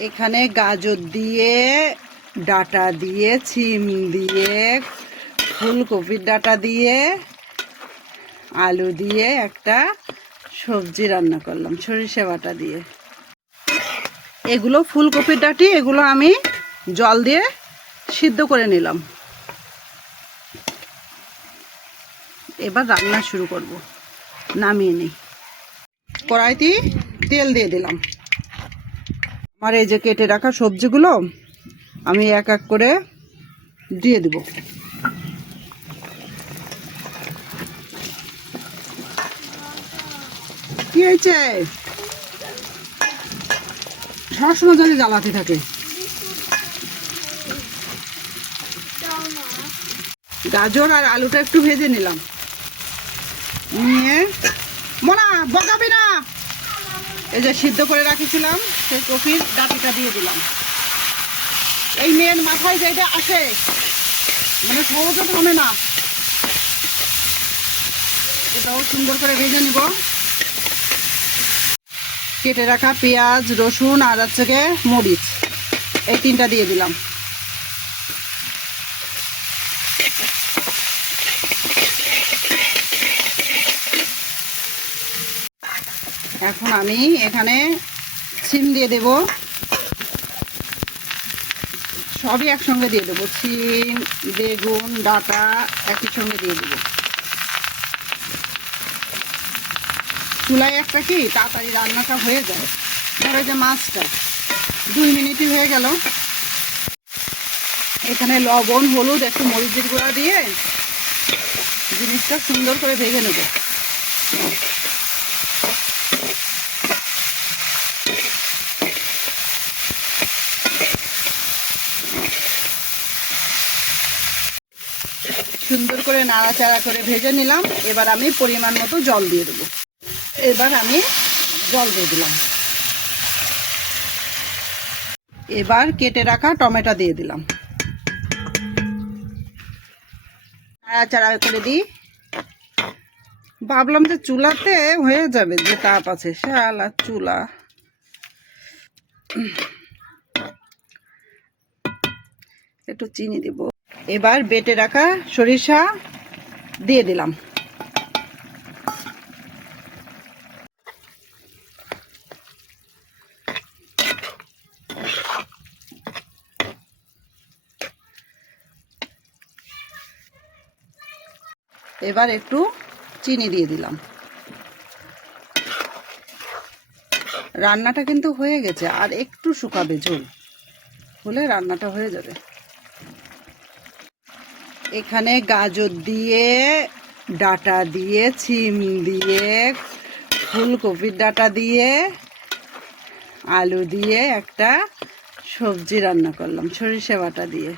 এখানে গাজর দিয়ে, ডাটা দিয়ে সিম দিয়ে, ফুলকপির ডাটা দিয়ে, আলু দিয়ে একটা সবজি রান্না করলাম, সরিষা বাটা দিয়ে। এগুলো ফুলকপির ডাটি, এগুলো আমি জল দিয়ে সিদ্ধ করে নিলাম। এবার রান্না শুরু করব। নামিয়ে নিই। কড়াইতে তেল দিয়ে দিলাম। আমার এই যে কেটে রাখা সবজিগুলো, আমি এক এক করে দিয়ে দেব। কি হয়েছে? সবসময় জানি জ্বালাতে থাকে। গাজর আর আলুটা একটু ভেজে নিলাম। নিয়ে, মোনা, বকাবি না। এই যে সিদ্ধ করে রাখিছিলাম, সেই কপির ডাটিটা দিয়ে দিলাম। এই মেয়ের মাথায় যেটা আসে মানে সহজে থামে না। এটাও সুন্দর করে ভেজে নিব। কেটে রাখা পেঁয়াজ, রসুন আর হচ্ছে মরিচ, এই তিনটা দিয়ে দিলাম। এখন আমি এখানে সিম দিয়ে দেব। সবই একসঙ্গে দিয়ে দেবো। সিম বেগুন, ডাটা একই সঙ্গে দিয়ে দেবো। চুলায় একটা কি তাড়াতাড়ি রান্নাটা হয়ে যায়। ধরো যে মাছটা দুই মিনিটই হয়ে গেল। এখানে লবণ, হলুদ, একটু মরিচের গুঁড়া দিয়ে জিনিসটা সুন্দর করে ভেজে নেব। সুন্দর করে নাড়াচাড়া করে ভেজে নিলাম। এবার আমি পরিমাণ মতো জল দিয়ে দেবো। এবার আমি জল দিয়ে দিলাম। এবার কেটে রাখা টমেটো দিয়ে দিলাম। নাড়াচাড়া করে দিই। ভাবলাম যে চুলাতে হয়ে যাবে যে তাপ আছে। শালা চুলা। একটু চিনি দিব। এবার বেটে রাখা সরিষা দিয়ে দিলাম। এবার একটু চিনি দিয়ে দিলাম। রান্নাটা কিন্তু হয়ে গেছে, আর একটু শুকাবে ঝোল, হলে রান্নাটা হয়ে যাবে। এখানে গাজর দিয়ে, ডাটা দিয়ে, ছিম দিয়ে, ফুলকপির ডাটা দিয়ে, আলু দিয়ে একটা সবজি রান্না করলাম, সরিষা বাটা দিয়ে।